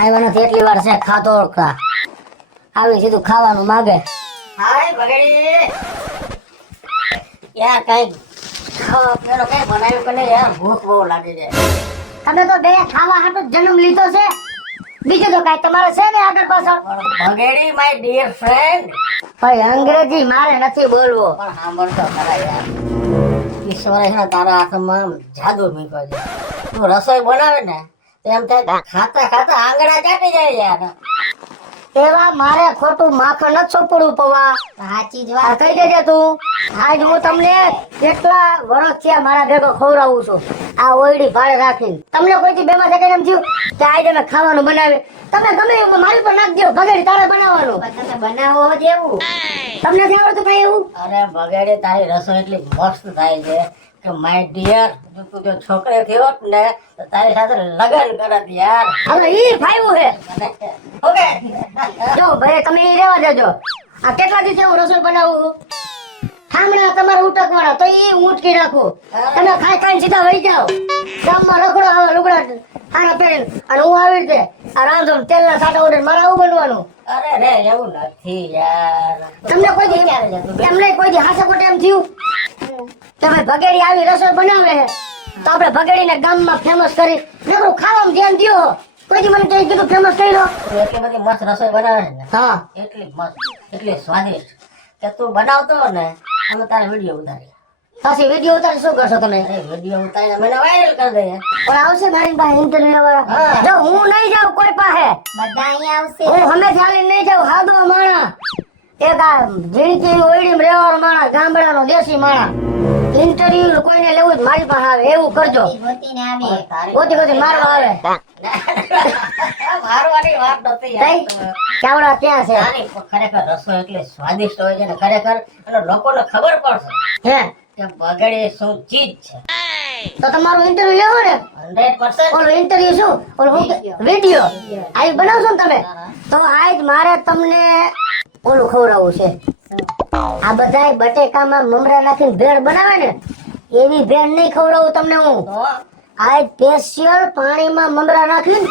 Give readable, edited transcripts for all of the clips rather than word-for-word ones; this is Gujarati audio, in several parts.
આવ્યા નથી એટલી વાર છે ખાતો ખા આવી સીધું ખાવાનું માગે. હાય બગડી યાર કઈ ખાવા પીવાનું કઈ બનાવ્યું કે નહીં યાર ભૂખ બહુ લાગી છે. તમે તો બે ખાવા હાટો જન્મ લીધો છે બીજું તો કઈ તમારે છે ને આગળ પાછળ. બગડી માય ડિયર ફ્રેન્ડ ભાઈ અંગ્રેજી મારે નથી બોલવું પણ સાંભળતો ખરા યાર ઈશ્વરે છે ને તારા હાથમાં જાદુ મૂક્યો છે. તું રસોઈ બનાવે ને એમ થાય ખાતા ખાતા આંગળા ચાટી જાય યાર. એવા મારે ખોટું માખણ ન છોપડું પવા સાચી જ વાત કહી દેજે તું. આજ હું તમને કેટલા વર્ષ થયા મારા ભેગો ખવડાવું છું આ ઓયડી ભાડે રાખીને. તમને કોઈથી બેમાં સેકન્ડ એમ થયું કે આજે મેં ખાવાનું બનાવે તમે ગમે એવું મારી પર નાખ દો બગેડી તારે બનાવવાનું તમે બનાવો જેવું તમને નથી આવડતું ભાઈ એવું. અરે બગેડી તારી રસોઈ એટલી મસ્ત થાય છે કે માય ડિયર તું જો છોકરી થયો ને તો તારી સાથે લગન કરત યાર. હવે ઈ ફાયવું છે ઓકે જો ભાઈ તમે ઈ રહેવા દેજો. આ કેટલા દિવસે હું રસોઈ બનાવું સાંભળ્યા તમારે ઉટકવાના તો ઈ ઊંચકી રાખું. તમે ખાઈ ખાઈને સીધા વહી જાઓ ગામમાં રખડો આવે લુગડા આના પહેરીને અને હું આવી રીતે આ રાંધો તેલના સાટા ઉડે મારે આવું બનવાનું. અરે રે એવું નથી યાર. તમને કોઈ દી એમને કોઈ દી હાસે કોટે એમ થયું કે ભાઈ ભગેડી આવી રસોઈ બનાવે છે તો આપણે ભગેડીને ગામમાં ફેમસ કરી નકરું ખાવામાં ધ્યાન દ્યો. કોઈ દી મને કીધું ફેમસ કરી લો. એટલી બધી મસ્ત રસોઈ બનાવે ને હા એટલી મસ્ત એટલી સ્વાદિષ્ટ કે તું બનાવતો ને અમે તારે વિડીયો ઉતારી પછી વિડીયો ઉતારી શું કરશો તમે? વિડીયો ઉતારીને મને વાયરલ કરી દઈએ પણ આવશે મારી પાસે ઇન્ટરવ્યુ વાળા. જો હું નહીં જાઉં કોઈ પાસે બધા અહીંયા આવશે હું હમે ચાલીને નહીં જાઉં હાદો માણા એક આ જીણકી ઓયડીમાં રહેવાનો માણા ગામડાનો દેશી માણા ઇન્ટરવ્યુ કોઈને લેવું જ મારી પાસે આવે એવું કરજો. ગોતી મારવા આવે મારવાની વાત નથી ચાવડા ક્યાં છે. ખરેખર રસોઈ એટલી સ્વાદિષ્ટ હોય છે ને ખરેખર અને લોકોને ખબર પડશે હે કે બગડી શું ચીજ છે. તો તમારું ઇન્ટરવ્યુ લેવો ને 100%. ઓલો ઇન્ટરવ્યુ શું ઓલો વિડિયો આઈ બનાવશો ને તમે તો આજ મારે તમને ઓલું ખવડાવવું છે. આ બધાય બટેકામાં મમરા નાખીને ભેળ બનાવે ને એવી ભેળ નહીં ખવડાવું તમને હું. આ સ્પેશિયલ પાણીમાં મમરા નાખીને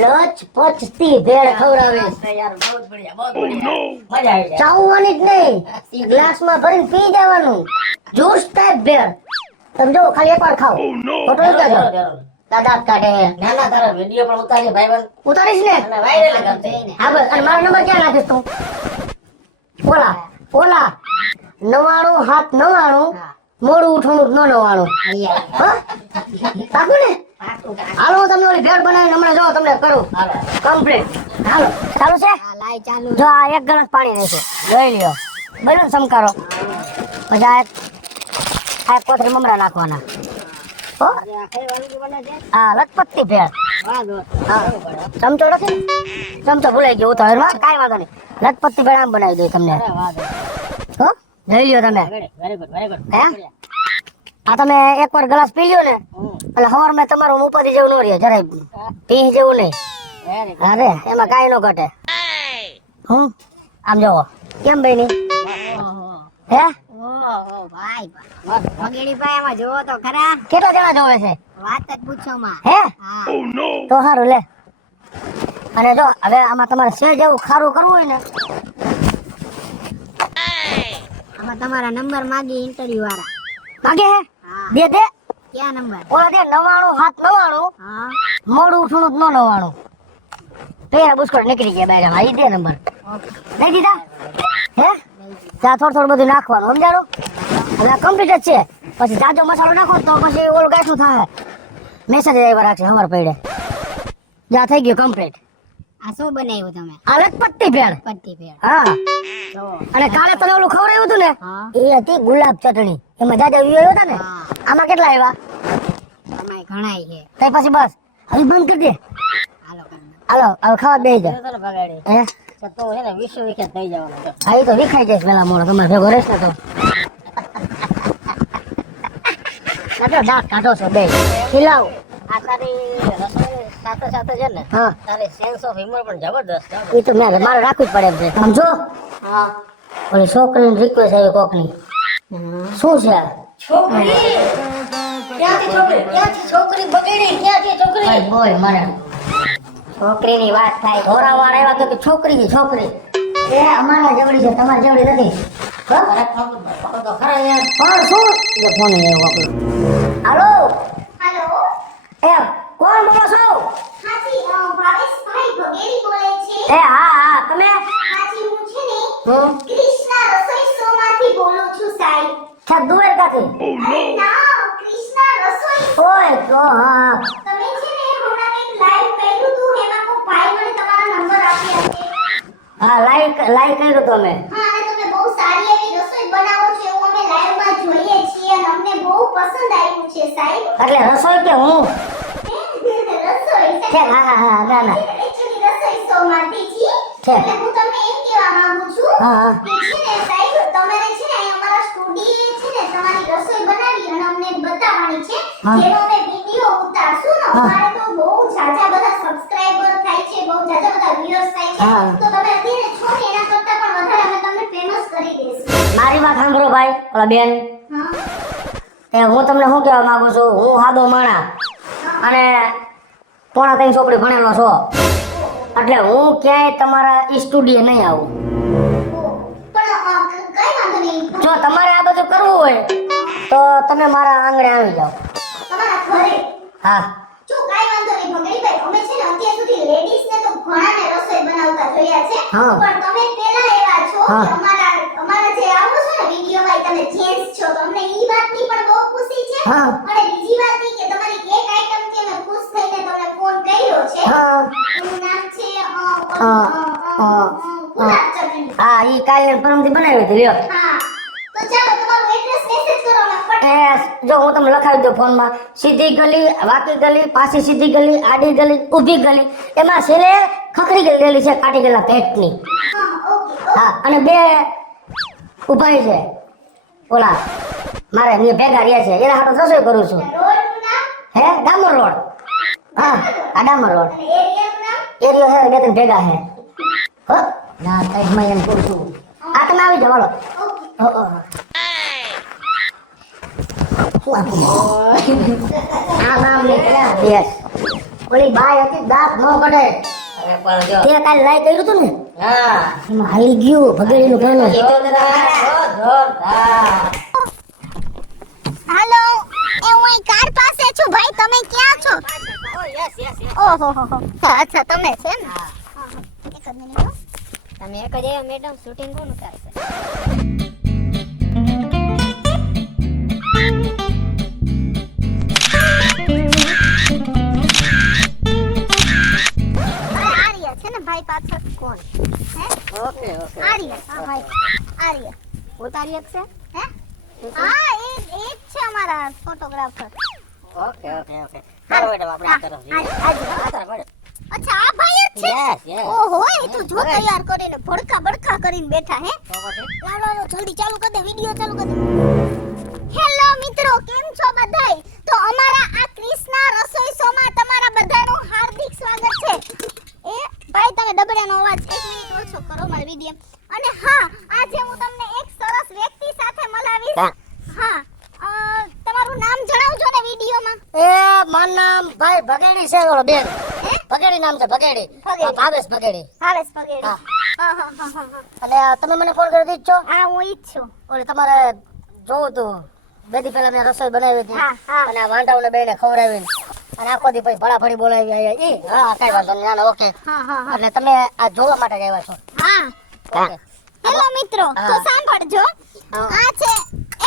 લચ પચતી ભેળ ખવડાવે યાર. બહુ બઢિયા બહુ બઢિયા મજા આવી જાય. ચાવવાની જ નહીં ગ્લાસમાં ભરીને પી જવાનું જ્યુસ ટાઈપ ભેળ. તમે જો ખાલી એકવાર ખાઓ ફોટો ઉતારજો દાદા કાઢે ના ના તારા વિડિયો પણ ઉતારી ભાઈબંધ ઉતારીશ ને અને વાયરલ કરજે. હા બસ અને મારો નંબર ક્યાં નાખીશ તું? ઓલા 99 મોડું ઉઠવાનું ન 99 પાકું ને. હાલો તમે ઓલી ભેળ બનાવીને હમણાં જો તમને કરું કમ્પ્લીટ. હાલો ચાલુ છે જો આ એક ગણક પાણી રહેશે જોઈ લ્યો બને સમકારો પછી આ કોથળી મમરા નાખવાના હા લખપતિ ભેળ. ચમચો નથી ચમચો ભૂલાઈ ગયો ઉતાવળમાં કાંઈ વાંધો નહીં લખપતિ ભેળ આમ બનાવી દઉં તમને હો જોઈ લ્યો તમે. આ તમે એકવાર ગ્લાસ પી લ્યો ને એટલે હવાર મેં તમારું ઉપાધિ જેવું ન રહ્યો જરાય પી જેવું નહીં. અરે એમાં કાંઈ ન ઘટે. હું આમ જોવો કેમ ભાઈ ની હે કેટલા જણા જોવે છે વાત જ પૂછો માં હે તો સારું લે. અને જો હવે આમાં તમારે સેજ એવું ખારું કરવું હોય ને આમાં તમારા નંબર માંગી ઇન્ટરવ્યુ વાળા માંગે હે દે દે ક્યાં નંબર ઓલા દે 99 મોડું ઉઠવાનું જ ન 99 પેરા બુસ્કોટ નીકળી ગયા બેગમાં આઈ દે નંબર દઈ દીધા હે ત્યાં થોડું બધું નાખવાનું સમજાણું. હવે કમ્પ્લીટ જ છે પછી જાજો મસાલો નાખો તો પછી ઓલું ગાયઠું થાય મેસેજ આવ્યા રાખશે ખબર પડે જા થઈ ગયું કમ્પ્લીટ. આ શું બનાવ્યું તમે? આ લખપતિ ભેળ. હા અને કાલે તમે ઓલું ખવડાવ્યું હતું ને એ હતી ગુલાબ ચટણી એમાં જાજા વ્યૂ આવ્યા હતા ને આમાં કેટલા આવ્યા? આમાં ઘણા છે તો પછી બસ હવે બંધ કરી દે. હાલો હવે ખાવા બેસી જા હે તો હે ને વિશ્વ વિખ્યાત થઈ જવાનો. હા એ તો વિખાઈ જાય પેલા મોડો તમારે ભેગો રહેશે ને તો દાંત કાઢો છો બે ખીલાવ. આ તારી સાથે સાથે છે ને તારી સેન્સ ઓફ હ્યુમર પણ જબરદસ્ત છે. એ તો મારે રાખવું જ પડે એમ છે સમજો. હા ઓલી છોકરીની રિક્વેસ્ટ આવી કોકની શું છે છોકરી ક્યાંથી છોકરી બગડી ક્યાંથી છોકરી બોલ મારે છોકરીની વાત થાય ધોરાવાળ આવ્યા તો કે છોકરી એ અમારા જેવડી છે તમારી જેવડી નથી હો તો ખરા યાર કોણ શું એ ફોન આવ્યો આપણો હેલો એ કોણ બોલો છો હાજી ભાવેશભાઈ ભગેડી બોલે છે એ હા તમે હાજી હું છે ને કૃષ્ણા રસોઈ શો માંથી બોલું છું સાહેબ છે દુવેર કાથી અરે ના કૃષ્ણા રસોઈ ઓય તો હા તમે છે ને હમણાં એક લાઈવ કર્યું હતું એમાં કો ભાઈ મને તમારા નંબર આપ્યા છે હા લાઈક કર્યું તો મેં હા અને તમે બહુ સારી એવી રસોઈ બનાવો છો એવું અમે લાઈવ માં જોઈએ છીએ અને અમને બહુ પસંદ આવ્યું છે સાહેબ એટલે રસોઈ કે હું રસોઈ છે હા ના એકચ્યુઅલી રસોઈ શો માંથી છે. એટલે હું તમને એમ કહેવા માંગુ છું હા. કે છે ને સાહેબ તમારે છે ને અહીં અમારા સ્ટુડિયો છે ને તમારી રસોઈ બનાવી અને અમને બતાવવાની છે હા. જેનો અમે વિડિયો ઉતારશું ને હા. અમારે તો બહુ ઝાઝા બધા સબસ્ક્રાઇબર થાય છે બહુ ઝાઝા બધા વ્યુઅર્સ થાય છે હા. તો તમે અત્યારે છો ને એના કરતા પણ વધારે અમે તમને ફેમસ કરી દઈશું મારી વાત સાંભળો ભાઈ ઓલા બેન હા એ હું તમને શું કહેવા માંગુ છું હું સાદો માણા અને પોણા 3 ચોપડી ભણેલો છો એટલે હું ક્યાંય તમારા સ્ટુડિયો નહીં આવું પણ કઈ વાંધો નહીં જો તમારે આ બધું કરવું હોય તો તમે મારા આંગણે આવી જાઓ તમારા ઘરે હા જો કાઈ વાંધો નહીં ભગડીભાઈ અમે છે ને અત્યાર સુધી લેડીઝ ને તો ઘણાને રસોઈ બનાવતા જોયા છે હા. પણ તમે પહેલા એવા છો હા. કે અમારા જે આવો છો ને વિડિયોમાં તમે જેન્ટ્સ છો તો અમને ઈ વાતની પણ બહુ ખુશી છે હા. અને બીજી વાત એ કે તમારી એક આઈટમ થી અમે ખુશ થઈને તમને ફોન કર્યો છે હા એનું નામ છે હા. ગુલાબ ચટણી હા ઈ કાલે પરમથી બનાવી હતી લ્યો હા તો ચાલો તમારું એડ્રેસ મેસેજ કરો અમે ફટ એ જો હું તમને લખાવી દઉં ફોનમાં સીધી ગલી વાકી ગલી પાછી સીધી ગલી આડી ગલી ઊભી ગલી એમાં છેલ્લે ખખડી ગયેલી છે કાટી ગયેલા પેટની હા ઓકે હા અને બે ઉભાઈ છે ઓલા મારે અહીંયા ભેગા રહ્યા છે એના હાટો રસોઈ કરું છું રોડનું નામ હે ડામર રોડ હા આ ડામર રોડ અને એરિયાનું નામ એરિયો હે બે ત્રણ ભેગા હે હો ના સાઈડમાં એમ કરું છું આ તમે આવી જાઓ હાલો ઓકે હો, હો, હો. આ નામ નીકળ્યા યસ ઓલી બાઈ હતી દાંત ન કઢે તે કાલે લાઈ કર્યું હતું ને એમાં હાલી ગયું ભગેડીનું ગાનું હાલો એ હું અહીં કાર પાસે છું ભાઈ તમે ક્યાં છો ઓહો અચ્છા તમે છે ને એક જ મિનિટ હો. તમે એક જ આવ્યા મેડમ શૂટિંગ કોનું ચાલશે અરે આર્ય છે ને ભાઈ પાછળ કોણ હે ઓકે ઓકે આર્ય હા ભાઈ આર્ય ઉતારી શકશે હે હા એ જ છે અમારા ફોટોગ્રાફર ઓકે ઓકે ઓકે ચાલો મેડમ આપણે આ તરફ જઈએ આ તરફ મેડમ અચ્છા આ ભાઈ જ છે યસ યસ ઓહો એ તો જો તૈયાર કરીને ભડકા બડકા કરીને બેઠા હે લાલો જલ્દી ચાલુ કર દે વિડિયો ચાલુ કર દે હેલો મિત્રો કેમ છો બધાય તો અમારા આ કૃષ્ણા રસોઈ શો માં તમારા બધાનું હાર્દિક સ્વાગત છે એ ભાઈ તમે ડબડિયાનો અવાજ 1 મિનિટ ઓછો કરો મારા વિડિયો અને હા આજે હું તમને એક સરસ વ્યક્તિ સાથે મળાવીશ હા તમારું નામ જણાવજો ને વિડિયોમાં એ મારું નામ ભાઈ ભગેડી છે ઓલો બેન હે ભગેડી નામ છે ભગેડી ભગેડી. ભાવેશ ભગેડી ભાવેશ પગેડી હા. હા અને તમે મને ફોન કરી દીધો છો હા હું ઈ જ છું ઓલે તમારે જોવું તું બે દી પહેલા મેં રસોઈ બનાવી હતી હા, હા. અને આ વાંઢાઓને બેને ખવડાવી અને આખો દી પછી ભડાફડી બોલાવી આયા ઈ હા કઈ વાંધો નહીં ના ઓકે હા એટલે તમે આ જોવા માટે જ આવ્યા છો હા ઓકે હેલો મિત્રો તો હા. સાંભળજો હા. આ છે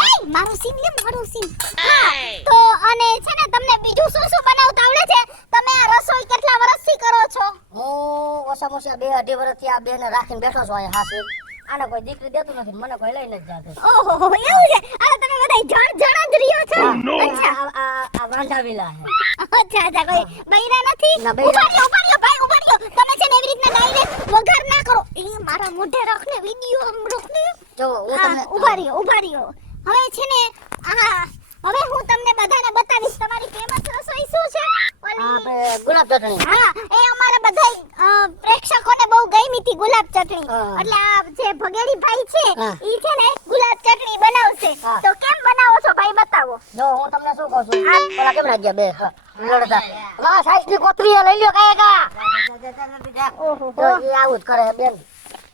એ મારું સીન લે મારું સીન હા તો અને છે ને તમને બીજું શું શું બનાવતા આવડે છે તમે આ રસોઈ કેટલા વર્ષથી કરો છો હું ઓછામાં ઓછા 2-2.5 વર્ષથી આ બેને રાખીને બેઠો છું અહીંયા હાસુ આને કોઈ દીકરી દેતું નથી મને કોઈ લઈને જ જાતું ઓહો એવું છે આ તમે બધા જણ જ રહ્યો છો અચ્છા આ વાંઢાવીલા હે અચ્છા કોઈ બૈરા નથી ના, બૈરા. ઉભા રહ્યો ભાઈ ઉભા રહ્યો તમે છે ને એવી રીતના ડાયરેક્ટ વઘાર ના કરો એ મારા મોઢે રાખને વિડિયો રાખને જો હું હા, તમને ઉભા રહ્યો હવે છે ને હવે હું તમને બધાને બતાવીશ તમારી ફેમસ રસોઈ શું છે ઓલી આપણે ગુલાબ ચટણી હા એ અમારા બધા પ્રેક્ષકોને બહુ ગમી હતી ગુલાબ ચટણી હા. એટલે આ જે ભગેડી ભાઈ છે હા. ઈ છે ને ગુલાબ ચટણી બનાવશે હા. તો કેમ બનાવો છો ભાઈ બતાવો બતાવો. જો હું તમને શું કહું છું પેલા કેમ રાખ્યા બે લડતા વાહ સાઈઝ ની કોથળી લઈ લ્યો કાયકા ઓહો જો ઈ આવું જ કરે બેન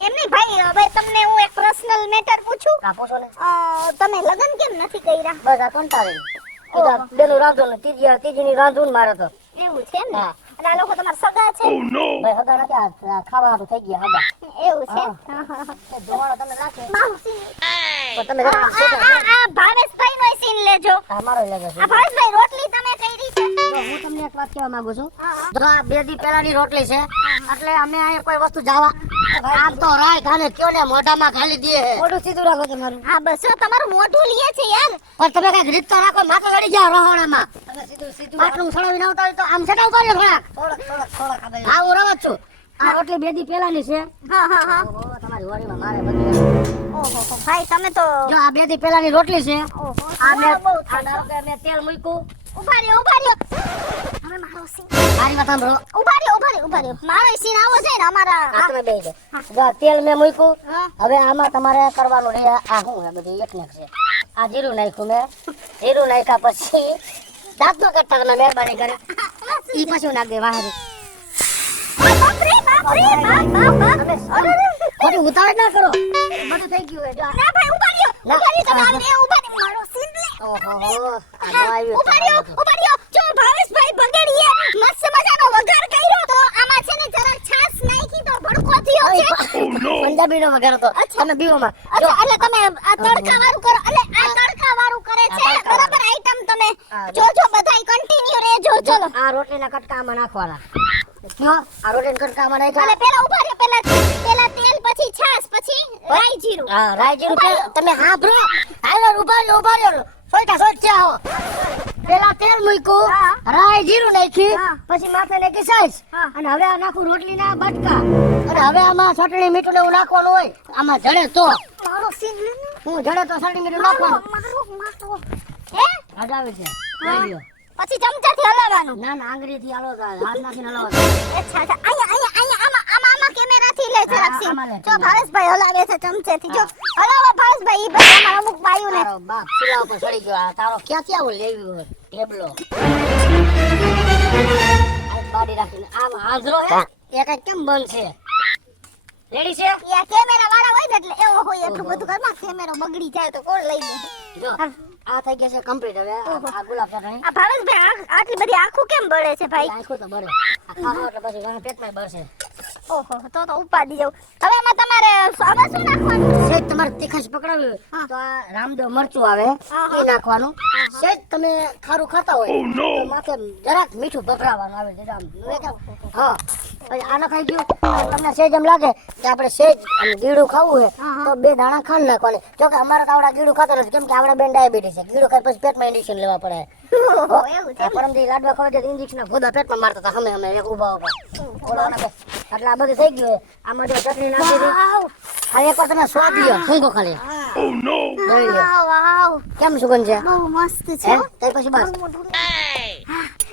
એમ નહીં ભાઈ, હવે તમને હું એક પર્સનલ મેટર પૂછું. આ પૂછો ને તમે લગ્ન કેમ નથી કર્યા? બસ આ કંટાળી કીધા બેનું રાંધું ને ત્રીજી ની રાંધું ને મારે તો એવું છે ને? હા. અને આ લોકો તમારા સગા છે? ભાઈ હગા નથી આ ખાવા હાટું થઈ ગયા હગા એવું છે? હા. હા, હા. એ ધોવાણો તમે નાખે માવસી. તો તમે જરા આમ શેકો. ભાવેશભાઈનો સીન લેજો. આ મારો લાગે છે આ ભાવેશભાઈ રોટલી તમે કરી છે? જો હું તમને એક વાત કહેવા માંગુ છું હા. જો આ 2 દી પહેલાની રોટલી છે એટલે અમે અહીંયા કોઈ વસ્તુ જાવા આમ તો રાય ખાને કયો ને મોઢામાં ખાલી દે મોઢું સીધું રાખો તમારું હા બસ જો તમારું મોઢું લીએ છે યાર. પણ તમે કઈક રીત તો રાખો માથે લડી જાવ રહોડામાં તમે સીધું સીધું આટલું સડાવીને આવતા હોય તો આમ સેટા ઉભા રહ્યો થોડાક હા હું રવા જ છું આ રોટલી 2 દી પહેલાની છે હા હા હા. ઓહો તમારી વાડીમાં મારે બધી ઓહો ભાઈ તમે તો જો આ 2 દી પહેલાની રોટલી છે ઓહો આ મેં બહુ આ ધારો કે મેં તેલ મૂક્યું ઉભા રહ્યો હવે મારો સીન. મારી વાત સાંભળો ઉભા રહ્યો મારો સીન આવો છે ને અમારા. આ તમે બેહી જાઓ જો આ તેલ મેં મૂક્યું હા. હવે આમાં તમારે કરવાનું રહે આ શું છે બધું એક ને એક છે આ જીરું નાખ્યું મેં જીરું નાખ્યા પછી દાંત નો કરતા તમે મહેરબાની કરી ઈ પછી નાખ દે બહાર બાપરે બાપ. ખોટી ઉતાવળ ના કરો બધું થઈ ગયું છે જો આ- ના ભાઈ ઉભા રહ્યો ના. તમે ઉભા રહ્યો મારો સીન લે. ઓહો આ તો આવ્યું ઉભા રહ્યો જો ભાવેશભાઈ ભગેડીએ મસ્ત મજાનો વઘાર કર્યો તો આમાં છે ને જરાક છાશ નાખી તો ભડકો થયો છે. પંજાબી નો વગેરે તો તમે બીઓમાં અચ્છા એટલે તમે આ તડકા વાળું કરો એટલે આ તડકા વાળું કરે છે તડકા બરાબર આઈટમ તમે હા, જોજો બધાય કન્ટિન્યુ રહેજો ચલો. આ રોટલીના કટકામાં નાખવાના કયો આ રોટલીના કટકામાં એટલે નાખ્યા પેલા ઉભા રહ્યો પેલા તેલ પછી છાશ પછી રાઈ જીરું. હા રાયજીરું તમે હા બ્રો હાલો ઉભા રહ્યો સોચા આવો પેલા તેલ મૂક્યું હા. રાઈ જીરું નાખી હા. પછી માથે નાખી સાઈઝ હા. અને હવે આ નાખું રોટલીના બટકા અને હવે આમાં ચટણી મીઠું ને એવું નાખવાનું હોય આમાં જડે તો મારો સીન લે ને. હું જડે તો ચટણી મીઠું નાખવાનું મારો. હે હટાવે છે હા. લઈ લ્યો. પછી ચમચાથી હલાવવાનું. ના ના આંગળીથી હાલો હાથ નાખીને હલાવવાનું અચ્છા અહીંયા આમાં કેમેરાથી લે જરાક સીન. આમાં લે, જો ભાવેશભાઈ હલાવે છે ચમચેથી જો હલાવો ભાવેશભાઈ ઈ ભાઈ અમારા અમુક બાયુને. તારો બાપ ચૂલા ઉપર ચડી ગયો આ તારો ક્યાંથી આવું લેવ્યું ટેબલો આ બાડી રાખીને આમ હાજરો હે એ કઈ કેમ બંધ છે રેડી છે યા કેમેરા વાળા હોય ને એટલે એવો હોય એટલું બધું ઘરમાં કેમેરો બગડી જાય તો કોણ લઈ લે. જો આ થઈ ગયા છે કમ્પ્લીટ હવે આ ગુલાબ ચટણી આ ભાવેશભાઈ આટલી બધી આંખું કેમ બળે છે ભાઈ? આખું તો બરે આ ખાવા એટલે પછી ઘણા પેટમાં બરશે ઓહો તો ઉપાડી જવું. હવે એમાં તમારે હવે શું નાખવાનું? સેજ તમારે તીખાશ પકડાવ્યું હોય તો આ રામદેવ મરચું આવે એ નાખવાનું સેજ તમે ખારું ખાતા હોય તો માથે જરાક મીઠું ભભરાવાનું આવે છે આમ હા પછી આ નખાઈ ગયું તમને સેજ એમ લાગે કે આપણે સેજ ગીડું ખાવું છે તો 2 દાણા ખાંડ નાખવાની જો કે અમારે તો આવડા ગીડું ખાતા નથી કેમ કે આવડા બેન ડાયાબિટીસ છે ગીડું ખાય પછી પેટમાં ઇન્જેક્શન લેવા પડે ઓહો એવું છે. આ પરમદી લાડવા ખવાય ઇન્જેક્શન ગોદા પેટમાં મારતા હતા અમે એક ઉભા એટલે આ બધું થઈ ગયું આમાં જો ચટણી નાખી દીધી વાવ આ એકવાર તમે સ્વાદ લ્યો સૂંઘો ખાલી જોઈ લ્યો વાવ કેમ સુગંધ છે બહુ મસ્ત છે હે હો. તો પછી બસ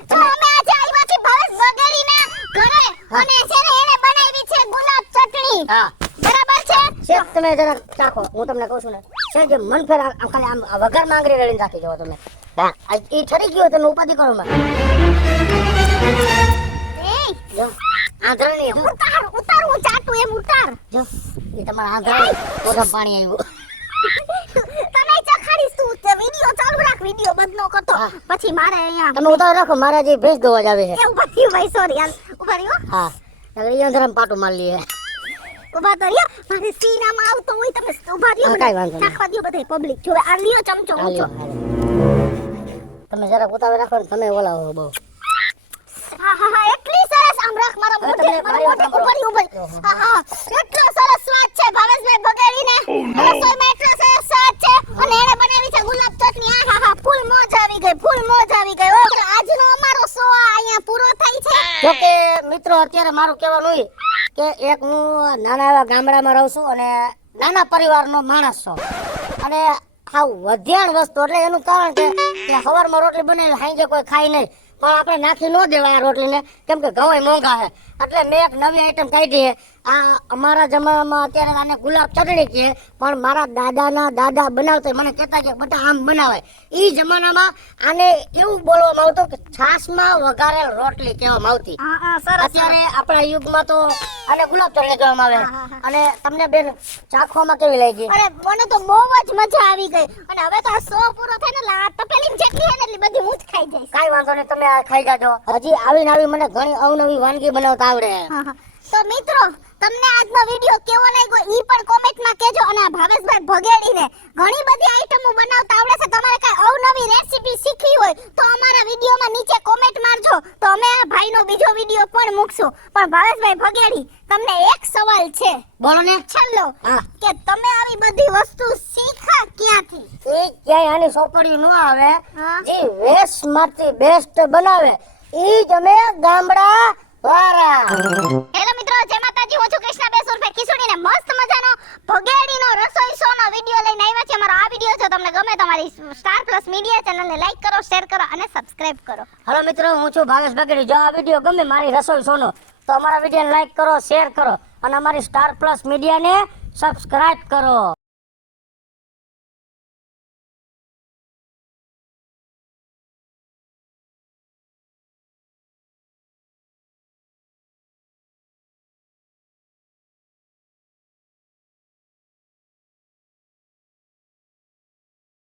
તો અમે આજે આવ્યા છીએ ભાવેશ બગેડીના ઘરે અને છે ને એને બનાવી છે ગુલાબ ચટણી. હા બરાબર છે? શેક તમે જરા ચાખો હું તમને કહું છું ને છે જે મન ફેર ખાલી આમ વગર માંગરી રડીને રાખી જાવ તમે હા ઈ ઠરી ગયો તમે ઉપાધિ કરો માં એય, જો આંધળની જો ઉતાર હું ચાટું એમ ઉતાર. જો એ તમારા આંધળની મોઢામાં પાણી આવ્યું તને ચખાડીશ તું તે વિડિયો ચાલુ રાખ વિડિયો બંધ ન કરતો હા. પછી મારે અહીંયા તમે ઉતાર રાખો મારા જે ભેંસ ધોવા જ આવે છે એ ઉભા રહ્યો ભાઈ સોરી હાલ ઉભા રહ્યો હા એટલે ઈ અંધારામાં પાટું મારી લઈએ ઉભા તો રહ્યો મારે સીનામાં આવતો હોય તમે ઉભા રહ્યો હા, કાંઈ વાંધો નહીં. ચાખવા દ્યો બધાય પબ્લિક જોવે આ લ્યો ચમચો આ ઊંચો. લ્યો, આ લ્યો. તમે જરા ઉતાવળ રાખો ને તમે ઓલા હો બહુ હા એટલી સરસ આમ રાખ મારા હવે મોઢે તમને મારા મારી વાત મોઢે ઉપર સાંભળો. હા એટલો સરસ સ્વાદ છે ભાવેશભાઈ બગેડીને રસોઈમાં એટલો સરસ સ્વાદ છે અને એને બનાવી છે ગુલાબ ચટણી હા ફૂલ મોજ આવી ગઈ ઓ આજનો અમારો શો અહીંયા પૂરો થાય છે. જો કે મિત્રો અત્યારે મારું કહેવાનું હોય કે એક હું નાના એવા ગામડામાં રહું છું અને નાના પરિવારનો માણસ છું અને હાવ વધ્યાણ વસ્તુ એટલે એનું કારણ કે સવારમાં રોટલી બનાવી સાંજે કોઈ ખાય નહીં પણ આપણે નાખી ન દેવાય આ રોટલીને કેમ કે ઘઉં મોંઘા છે એટલે મેં એક નવી આઈટમ કાઢી છે આ અમારા જમાનામાં અત્યારે આને ગુલાબ ચટણી કહે, પણ મારા દાદાના દાદા બનાવતા મને કહેતા કે બટા આમ બનાવે. ઈ જમાનામાં આને એવું બોલવામાં આવતું કે છાશમાં વઘારેલ રોટલી કહેવામાં આવતી. અત્યારે આપણા યુગમાં તો આને ગુલાબ ચટણી કહેવામાં આવે. અને તમને બેન ચાખવામાં કેવી લાગી? અરે મને તો બહુ જ મજા આવી ગઈ. અને હવે તો આ શો પૂરો થાય ને એટલે આ તપેલી જેટલી હે ને એટલી બધી હું જ ખાઈ જઈશ. કાઈ વાંધો નહીં, તમે આ ખાઈ જાજો. હજી આવીને આવી મને ઘણી અવનવી વાનગી બનાવતા આવડે. તો મિત્રો તમને આજનો વિડિયો કેવો લાગ્યો ઈ પણ કોમેન્ટમાં કહેજો. અને આ ભાવેશભાઈ ભગેડીને ઘણી બધી આઈટમો બનાવતા આવડે છે. તમારે કઈ અવનવી રેસીપી શીખવી હોય તો અમારા વિડિયોમાં નીચે કોમેન્ટ મારજો, તો અમે આ ભાઈનો બીજો વિડિયો પણ મૂકશું. પણ ભાવેશભાઈ ભગેડી, તમને એક સવાલ છે. બોલો ને. છેલ્લો હા. કે તમે આવી બધી વસ્તુ શીખા ક્યાંથી? એ ક્યાંય આની સોપડી ન આવે. હા. જે વેસ્ટ માંથી બેસ્ટ બનાવે ઈ જ અમે ગામડા વાળા. હેલો મિત્રો, જય માતાજી. હું છું કૃષ્ણા બેસુરભાઈ કિશોરીને મસ્ત મજાનો ભગેડીનો રસોઈ શોનો વિડિયો લઈને આવ્યા છે. અમારો આ વિડિયો જો તમને ગમે તો અમારી સ્ટાર પ્લસ મીડિયા ચેનલને લાઈક કરો, શેર કરો અને સબસ્ક્રાઇબ કરો. હેલો મિત્રો, હું છું ભાવેશ ભગેડી. જો આ વિડિયો ગમે મારી રસોઈ શોનો તો અમારા વિડિયોને લાઈક કરો, શેર કરો અને અમારી સ્ટાર પ્લસ મીડિયાને સબસ્ક્રાઇબ કરો.